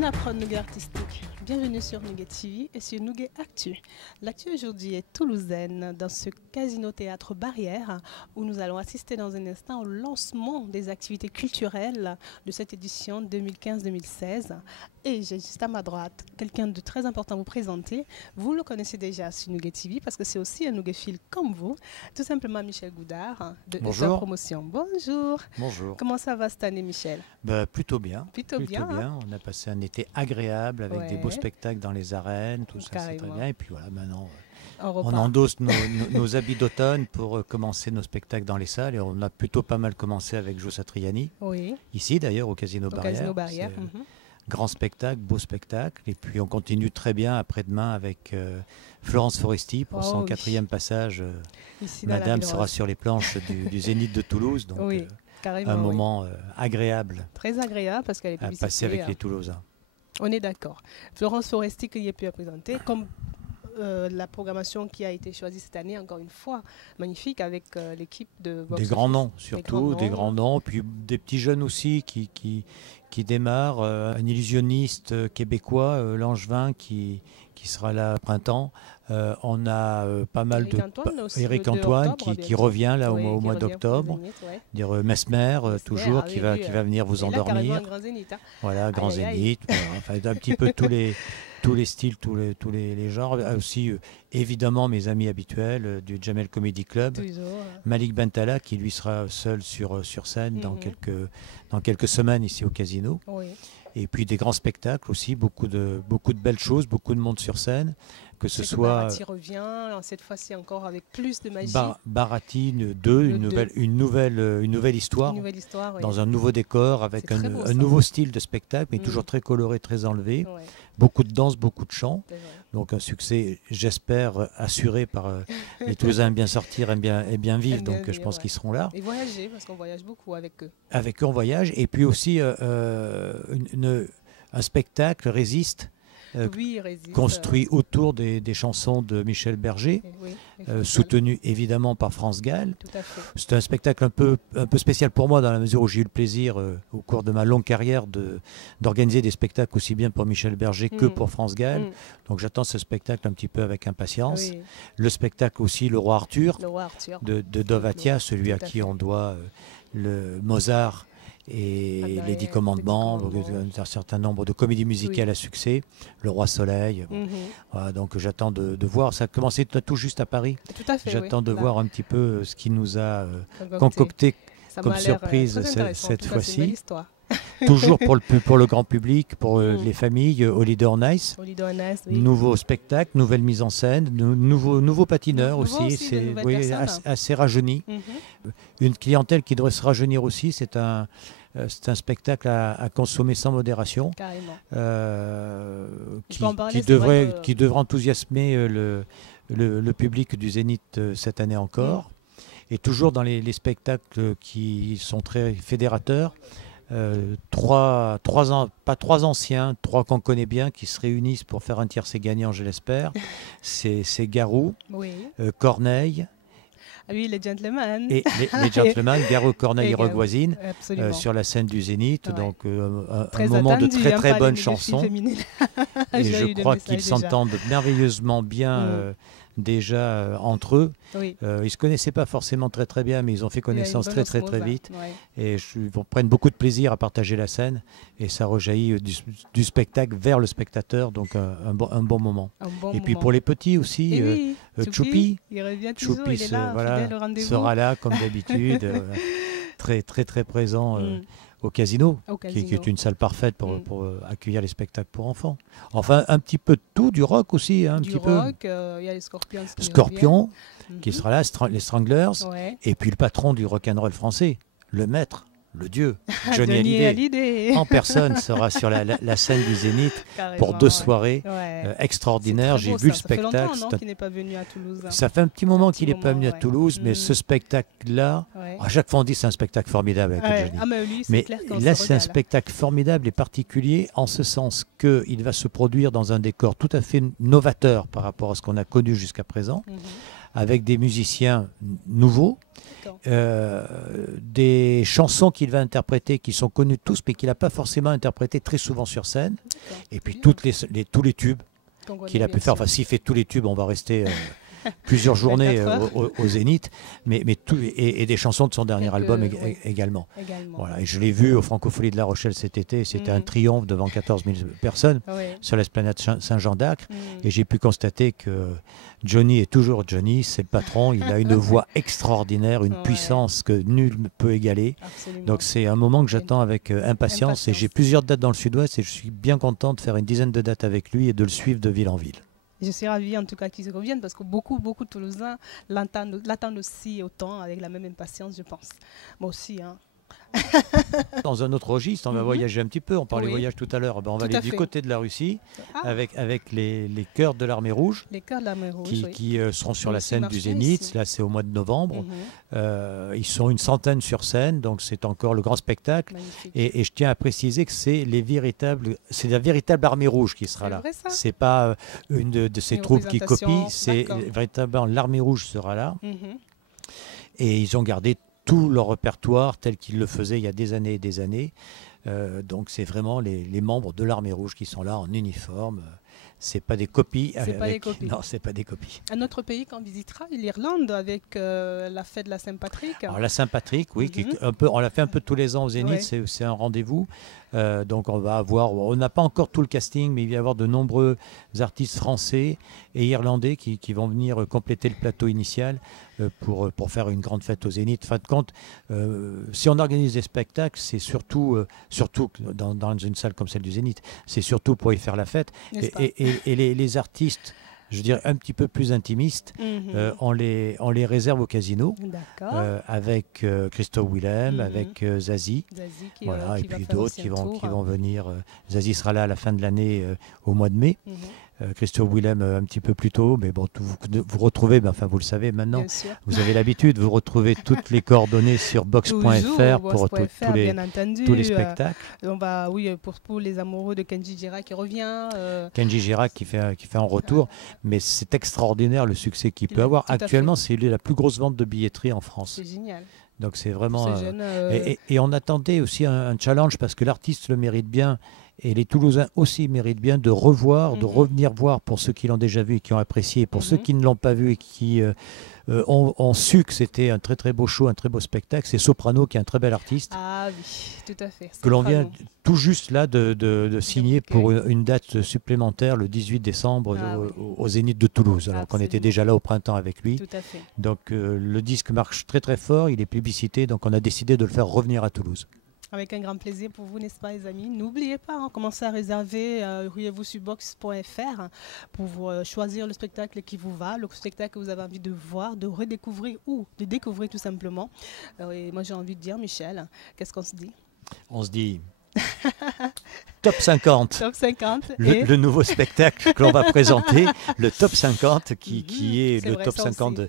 Rien à prendre Nougat artistique. Bienvenue sur Nougat TV et sur Nougat Actu. L'actu aujourd'hui est toulousaine dans ce casino théâtre Barrière où nous allons assister dans un instant au lancement des activités culturelles de cette édition 2015-2016. Et j'ai juste à ma droite quelqu'un de très important à vous présenter. Vous le connaissez déjà sur Nougat TV parce que c'est aussi un Nougaphile comme vous. Tout simplement Michel Goudard de sa promotion. Bonjour. Bonjour. Comment ça va cette année, Michel? Plutôt bien. Plutôt bien. Hein. On a passé un été agréable avec des beaux spectacles dans les arènes, tout ça c'est très bien. Et puis voilà, maintenant on endosse nos habits d'automne pour commencer nos spectacles dans les salles. Et on a plutôt pas mal commencé avec Jo Satriani, ici d'ailleurs au Casino Barrière. Grand spectacle, beau spectacle. Et puis on continue très bien après-demain avec Florence Foresti pour son 4e passage. Madame sera sur les planches du Zénith de Toulouse. Donc, un moment agréable. Très agréable parce qu'elle est à passer avec les Toulousains. On est d'accord. Florence Foresti qui est pu présenter comme la programmation qui a été choisie cette année, encore une fois, magnifique avec l'équipe de Vox. Des grands noms, surtout, des grands noms, puis des petits jeunes aussi qui démarrent. Un illusionniste québécois, Langevin, qui sera là au printemps. On a pas mal Éric Antoine qui revient là au mois d'octobre. Mesmer, toujours, qui va venir vous endormir. Grand Zénith, hein. Voilà, Grand Zénith. Enfin, un petit peu tous les styles, tous les genres. Aussi, évidemment, mes amis habituels du Jamel Comedy Club. Malik Bentala, qui lui sera seul sur scène dans quelques semaines ici au Casino. Et puis des grands spectacles aussi, beaucoup de belles choses, beaucoup de monde sur scène. Que ce soit Barati revient, cette fois-ci encore avec plus de magie. Barati 2, une nouvelle histoire, dans un nouveau décor, avec un nouveau style de spectacle, mais toujours très coloré, très enlevé. Beaucoup de danse, beaucoup de chant. Donc un succès, j'espère, assuré par les Toulousains aiment bien sortir, aiment bien vivre. Donc je pense qu'ils seront là. Et voyager, parce qu'on voyage beaucoup avec eux. Avec eux, on voyage. Et puis aussi, un spectacle résiste. Construit autour des chansons de Michel Berger, soutenu évidemment par France Gall. C'est un spectacle un peu spécial pour moi dans la mesure où j'ai eu le plaisir au cours de ma longue carrière d'organiser des spectacles aussi bien pour Michel Berger que pour France Gall. Donc j'attends ce spectacle un petit peu avec impatience. Le spectacle aussi Le Roi Arthur, de Dovatia, celui à qui on doit le Mozart et les 10 commandements, un certain nombre de comédies musicales à succès, Le Roi Soleil. Voilà, donc j'attends de voir, ça a commencé tout juste à Paris. J'attends de voir un petit peu ce qui nous a concocté comme surprise cette fois-ci. Toujours pour le grand public, pour les familles, Holiday on Ice. Nouveau spectacle, nouvelle mise en scène, nouveau patineur aussi, c'est assez rajeuni. Une clientèle qui devrait se rajeunir aussi, c'est un spectacle à consommer sans modération, qui devrait enthousiasmer le public du Zénith cette année encore. Et toujours dans les spectacles qui sont très fédérateurs, trois anciens, trois qu'on connaît bien, qui se réunissent pour faire un tiercé gagnant, je l'espère. C'est Garou, Corneille. Les gentlemen. Et les gentlemen, Garou, Corneille et Rogoisine, sur la scène du Zénith. Donc un moment de très bonnes chansons. Et je crois qu'ils s'entendent merveilleusement bien déjà entre eux. Ils ne se connaissaient pas forcément très bien, mais ils ont fait connaissance très vite. Et ils prennent beaucoup de plaisir à partager la scène. Et ça rejaillit du spectacle vers le spectateur, donc un bon moment. Et puis pour les petits aussi, Choupi sera là comme d'habitude, très présent. Au Casino, qui est une salle parfaite pour accueillir les spectacles pour enfants. Enfin, un petit peu de tout, du rock aussi. Il y a les Scorpions qui sera là, les Stranglers, et puis le patron du rock'n'roll français, le maître, le dieu, Johnny Hallyday, en personne, sera sur la scène du Zénith pour 2 soirées extraordinaires. J'ai vu le spectacle. Ça fait longtemps qu'il n'est pas venu à Toulouse. Ça fait un petit moment qu'il n'est pas venu à Toulouse, mais ce spectacle-là, à chaque fois on dit c'est un spectacle formidable avec Johnny. Mais là, c'est un spectacle formidable et particulier en ce sens qu'il va se produire dans un décor tout à fait novateur par rapport à ce qu'on a connu jusqu'à présent, avec des musiciens nouveaux, des chansons qu'il va interpréter qui sont connues de tous, mais qu'il n'a pas forcément interprétées très souvent sur scène, et puis tous les tubes qu'il a pu faire. Enfin, s'il fait tous les tubes, on va rester plusieurs journées au Zénith, mais tout, et des chansons de son dernier album également. Voilà. Et je l'ai vu au Francophonie de La Rochelle cet été, c'était un triomphe devant 14 000 personnes sur l'esplanade Saint-Jean-d'Acre, et j'ai pu constater que Johnny est toujours Johnny, c'est le patron, il a une voix extraordinaire, une puissance que nul ne peut égaler. Absolument. Donc c'est un moment que j'attends avec impatience, et j'ai plusieurs dates dans le sud-ouest, et je suis bien content de faire une dizaine de dates avec lui et de le suivre de ville en ville. Je suis ravie en tout cas qu'ils reviennent, parce que beaucoup de Toulousains l'attendent aussi autant, avec la même impatience, je pense. Moi aussi, hein. Dans un autre registre, on va voyager un petit peu. On parlait voyage tout à l'heure. Ben, on va aller du côté de la Russie avec les chœurs de l'Armée Rouge, qui seront sur la scène du Zénith. Là, c'est au mois de novembre. Ils sont une centaine sur scène, donc c'est encore le grand spectacle. Et je tiens à préciser que c'est la véritable Armée Rouge qui sera là. C'est pas une de ces troupes qui copient. C'est véritablement l'Armée Rouge sera là. Et ils ont gardé tout leur répertoire tel qu'ils le faisaient il y a des années et des années. Donc c'est vraiment les membres de l'Armée Rouge qui sont là en uniforme. C'est pas des copies. Non, c'est pas des copies. Un autre pays qu'on visitera, l'Irlande, avec la fête de la Saint-Patrick. Alors la Saint-Patrick, oui, on l'a fait un peu tous les ans au Zénith, c'est un rendez-vous. Donc on n'a pas encore tout le casting, mais il va y avoir de nombreux artistes français et irlandais qui vont venir compléter le plateau initial pour faire une grande fête au Zénith. En fin de compte, si on organise des spectacles, c'est surtout dans une salle comme celle du Zénith, c'est surtout pour y faire la fête. Et les artistes, je dirais un petit peu plus intimistes, on les réserve au casino, avec Christophe Willem, avec Zazie, et puis d'autres qui vont venir. Zazie sera là à la fin de l'année, au mois de mai. Christophe Willem un petit peu plus tôt, mais bon, vous retrouvez, enfin vous le savez maintenant, vous avez l'habitude, vous retrouvez toutes les coordonnées sur box.fr pour tous les spectacles. Pour les amoureux de Kenji Girac qui revient. Kenji Girac qui fait un retour, mais c'est extraordinaire le succès qu'il peut avoir. Actuellement, c'est la plus grosse vente de billetterie en France. C'est génial. Donc c'est vraiment... Et on attendait aussi un challenge, parce que l'artiste le mérite bien. Et les Toulousains aussi méritent bien de revoir, de revenir voir, pour ceux qui l'ont déjà vu et qui ont apprécié, pour ceux qui ne l'ont pas vu et qui ont su que c'était un très très beau show, un très beau spectacle. C'est Soprano, qui est un très bel artiste. Ah oui, tout à fait. Que l'on vient tout juste là de signer pour une date supplémentaire le 18 décembre au Zénith de Toulouse, alors qu'on était déjà là au printemps avec lui. Tout à fait. Donc le disque marche très très fort, il est plébiscité, donc on a décidé de le faire revenir à Toulouse. Avec un grand plaisir pour vous, n'est-ce pas, les amis? N'oubliez pas, commencez à réserver, ruez-vous sur box.fr pour choisir le spectacle qui vous va, le spectacle que vous avez envie de voir, de redécouvrir ou de découvrir tout simplement. Et moi, j'ai envie de dire, Michel, qu'est-ce qu'on se dit? On se dit Top 50. Top 50. Le nouveau spectacle que l'on va présenter, le Top 50, qui est le Top 50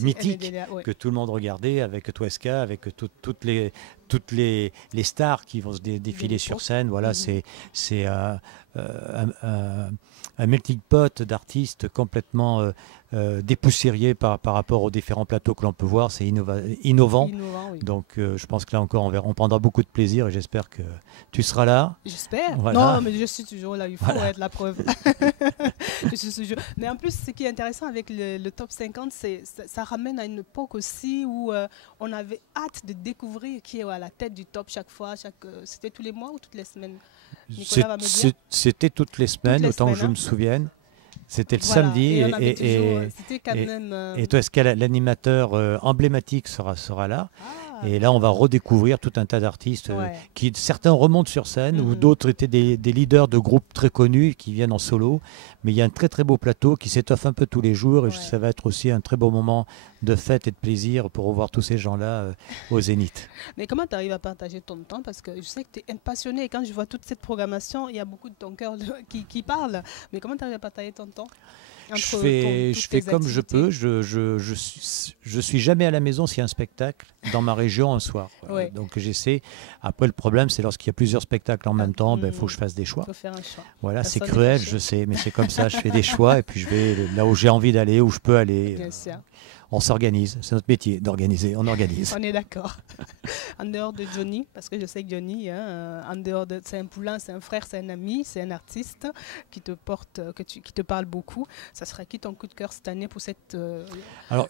mythique, que tout le monde regardait, avec Tuesca, avec toutes les stars qui vont se défiler sur scène. Voilà, c'est un melting pot d'artistes complètement dépoussiérés par rapport aux différents plateaux que l'on peut voir. C'est innovant. Oui. Donc je pense que là encore on prendra beaucoup de plaisir, et j'espère que tu seras là. J'espère. Voilà. Non, mais je suis toujours là, il faut être la preuve. Mais en plus, ce qui est intéressant avec le Top 50, ça ramène à une époque aussi où on avait hâte de découvrir qui est à la tête du top chaque fois. C'était tous les mois ou toutes les semaines? C'était toutes les semaines, autant que je me souvienne. C'était le samedi, et toi, est-ce que l'animateur emblématique sera là? Et là, on va redécouvrir tout un tas d'artistes qui, certains remontent sur scène, ou d'autres étaient des leaders de groupes très connus qui viennent en solo. Mais il y a un très très beau plateau qui s'étoffe un peu tous les jours, et ça va être aussi un très beau moment de fête et de plaisir pour revoir tous ces gens-là au Zénith. Mais comment tu arrives à partager ton temps? Parce que je sais que tu es passionné, et quand je vois toute cette programmation, il y a beaucoup de ton cœur qui parle. Mais comment tu arrives à partager ton temps? Je fais comme je peux. Je suis jamais à la maison s'il y a un spectacle dans ma région un soir. Ouais. Donc j'essaie. Après, le problème, c'est lorsqu'il y a plusieurs spectacles en même temps, il faut que je fasse des choix. Il faut faire un choix. Voilà, c'est cruel, je sais, mais c'est comme ça. Je fais des choix et puis je vais là où j'ai envie d'aller, où je peux aller. Bien sûr. On s'organise, c'est notre métier d'organiser, on organise. On est d'accord. En dehors de Johnny, parce que je sais que Johnny, en dehors de, c'est un poulain, c'est un frère, c'est un ami, c'est un artiste qui te porte, qui te parle beaucoup. Ça sera qui ton coup de cœur cette année pour cette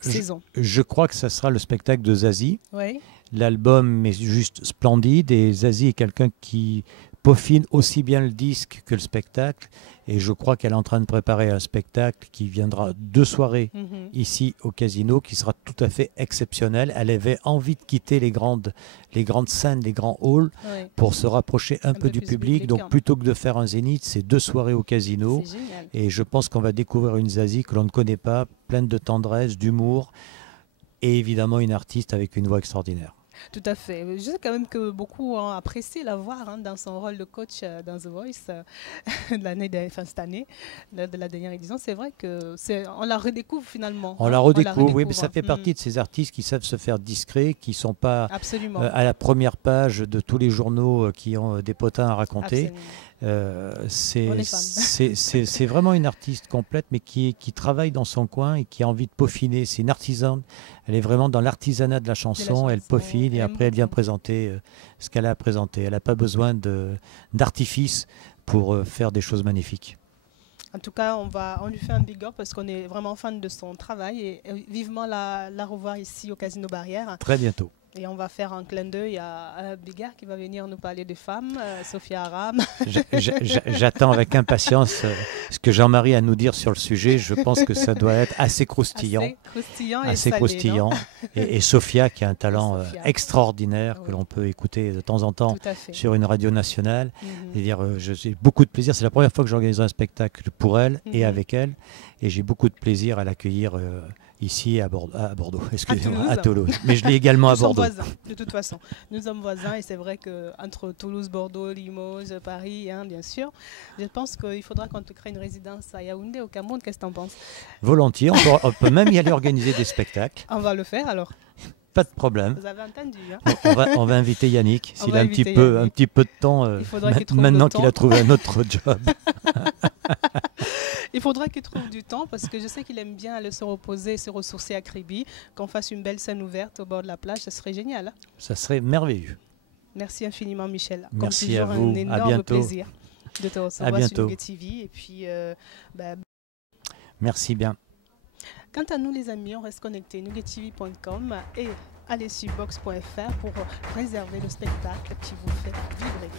saison? Je crois que ça sera le spectacle de Zazie. Oui. L'album est juste splendide et Zazie est quelqu'un qui peaufine aussi bien le disque que le spectacle. Et je crois qu'elle est en train de préparer un spectacle qui viendra 2 soirées ici au Casino, qui sera tout à fait exceptionnel. Elle avait envie de quitter les grandes scènes, les grands halls, pour se rapprocher un peu du public. Donc plutôt que de faire un zénith, c'est 2 soirées au Casino. Et je pense qu'on va découvrir une Zazie que l'on ne connaît pas, pleine de tendresse, d'humour, et évidemment une artiste avec une voix extraordinaire. Tout à fait. Je sais quand même que beaucoup ont apprécié la voir dans son rôle de coach dans The Voice cette année, de la dernière édition. C'est vrai qu'on la redécouvre finalement. On la redécouvre, oui, mais ça fait partie de ces artistes qui savent se faire discrets, qui ne sont pas à la première page de tous les journaux qui ont des potins à raconter. C'est vraiment une artiste complète, mais qui travaille dans son coin et qui a envie de peaufiner. C'est une artisane. Elle est vraiment dans l'artisanat de la chanson. Elle peaufine et après elle vient présenter ce qu'elle a à présenter. Elle n'a pas besoin d'artifice pour faire des choses magnifiques. En tout cas, on lui fait un big up parce qu'on est vraiment fan de son travail et vivement la revoir ici au Casino Barrière. Très bientôt. Et on va faire un clin d'œil à Bigard qui va venir nous parler des femmes, Sophia Aram. J'attends avec impatience ce que Jean-Marie a à nous dire sur le sujet. Je pense que ça doit être assez croustillant. Assez croustillant. Et Sophia qui a un talent extraordinaire que l'on peut écouter de temps en temps sur une radio nationale. J'ai beaucoup de plaisir. C'est la première fois que j'organise un spectacle pour elle et avec elle. Et j'ai beaucoup de plaisir à l'accueillir ici à Bordeaux, excusez-moi, à Toulouse. Mais je l'ai également à Bordeaux. Nous sommes voisins, de toute façon. Nous sommes voisins et c'est vrai qu'entre Toulouse, Bordeaux, Limoges, Paris, bien sûr, je pense qu'il faudra qu'on te crée une résidence à Yaoundé, au Cameroun. Qu'est-ce que tu en penses? Volontiers, on peut même y aller organiser des spectacles. On va le faire alors. Pas de problème. Vous avez entendu. On va inviter Yannick, s'il a un petit peu de temps, maintenant qu'il a trouvé un autre job. Il faudra qu'il trouve du temps parce que je sais qu'il aime bien aller se reposer, se ressourcer à Kribi. Qu'on fasse une belle scène ouverte au bord de la plage, ça serait génial. Ça serait merveilleux. Merci infiniment, Michel. Merci à vous. Un énorme plaisir de te recevoir sur Nouguet TV. Et puis, merci bien. Quant à nous, les amis, on reste connectés. NouguetTV.com et allez sur box.fr pour réserver le spectacle qui vous fait vibrer.